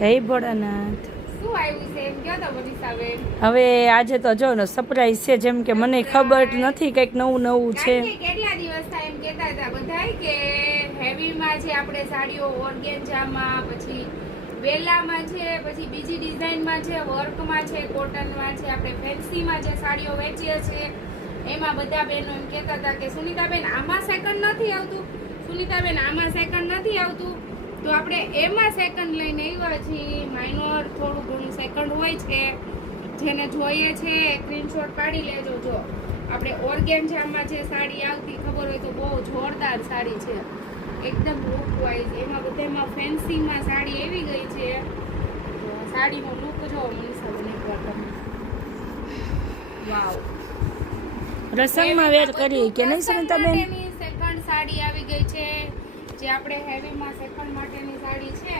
જય ભોળાનાથ. શું આવ્યું છે એમ કયો તો મનીષાબેન. હવે આજે તો જો ને સરપ્રાઈઝ છે, જેમ કે મને ખબર નથી, કંઈક નવું નવું છે. કારણ કે કેટલા દિવસ થાય એમ કહેતા હતા બધાય કે હેવીમાં છે આપણે સાડીઓ, ઓર્ગેન્જામાં, પછી વેલામાં છે, પછી બીજી ડિઝાઇનમાં છે, વર્કમાં છે, કોટનમાં છે, આપણે ફેન્સીમાં જે સાડીઓ વેચીએ છીએ એમાં બધા બહેનો એમ કહેતા હતા કે સુનિતાબેન આમાં સેકન્ડ નથી આવતું, સુનિતાબેન આમાં સેકન્ડ નથી આવતું. તો આપણે એમાં સેકન્ડ લઈને આવ્યા છીએ. માઇનોર થોડું ઘણું સેકન્ડ હોય છે, જેને જોઈએ છે સ્ક્રીનશોટ પાડી લેજો. જો આપણે ઓર્ગેન્જામાં જે સાડી આવતી ખબર હોય તો બહુ જોરદાર સાડી છે, એકદમ લુક વાઇઝ. એમાં બધામાં ફેન્સીમાં સાડી આવી ગઈ છે. તો સાડીનો લુક જો મનીષાબેન એકવાર તમે. વાવ, રસમમાં વેર કરી કે નહીં સુનિતાબેન? સેકન્ડ સાડી આવી ગઈ છે, જે આપણે હેવીમાં સેકન્ડ માટેની સાડી છે.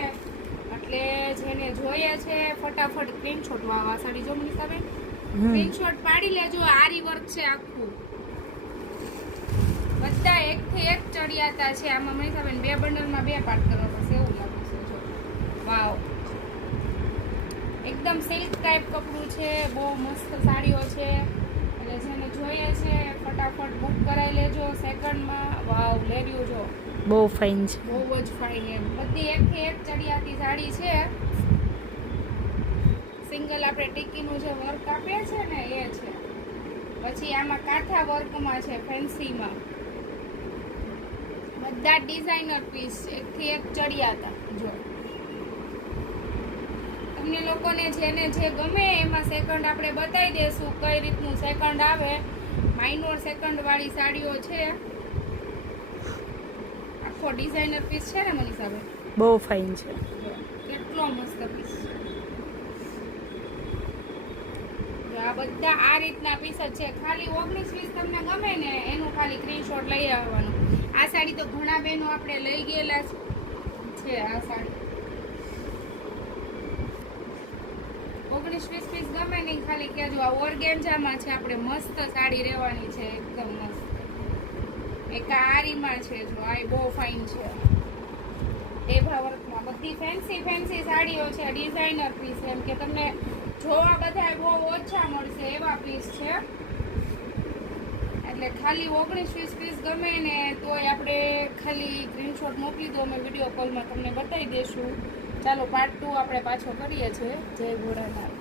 એટલે જેને જોઈએ છે ફટાફટ સ્ક્રીનશોટ વાળા સાડી જો મનીષાબેન, સ્ક્રીનશોટ પાડી લેજો. આરી વર્ક છે આખું, બધા એક થી એક ચડિયાતા છે. આમાં મનીષાબેન 2 બંડલમાં 2 પાર્ટ કરવા પડશે એવું લાગે છે. જો વાવ, એકદમ સિલ્ક ટાઈપ કપડું છે, બહુ મસ્ત સાડીઓ છે. એટલે જેને જોઈએ છે ફટાફટ બુક કરાવી લેજો સેકન્ડમાં. વાવ, લેર્યું જો બહુ ફાઇન છે, બહુ જ ફાઇન. એમ બધી એક થી એક ચડિયાતી સાડી છે. સિંગલ આપણે ટીકીનું જે વર્ક આપે છે ને એ છે. પછી આમાં કાંથા વર્કમાં છે, ફેન્સીમાં બધા ડિઝાઇનર પીસ એક થી એક ચડિયાતા. જો તમને લોકોને જેને જે ગમે એમાં સેકન્ડ આપણે બતાવી દેશું કઈ રીતનું સેકન્ડ આવે. માઇનોર સેકન્ડ વાળી સાડીઓ છે. આખો ડિઝાઇનર પીસ છે ને મનીષાબેન, બહુ ફાઇન છે. કેટલો મસ્ત પીસ છે. આ બધા આ રીતના પીસ જ છે. ખાલી 19-20 તમને ગમે ને એનું ખાલી સ્ક્રીનશોટ લઈ આવવાનું. આ સાડી તો ઘણા બહેનો આપણે લઈ ગયેલા છે. આ સાડી 19-20 પીસ ગમે નહીં ખાલી કહેજો. આ ઓર્ગેન્જામાં છે, આપણે મસ્ત સાડી રહેવાની છે, એકદમ મસ્ત. એક આરીમાં છે, જો આ બહુ ફાઇન છે. એભા વર્કમાં બધી ફેન્સી ફેન્સી સાડીઓ છે, ડિઝાઇનર પીસ. એમ કે તમને જોવા બધા બહુ ઓછા મળશે એવા પીસ છે. એટલે ખાલી 19-20 પીસ ગમે ને તોય આપણે ખાલી સ્ક્રીનશોટ મોકલી દો, અમે વિડીયો કોલમાં તમને બતાવી દઈશું. ચાલો પાર્ટ 2 આપણે પાછો કરીએ છીએ. જય ભોળાનાથ.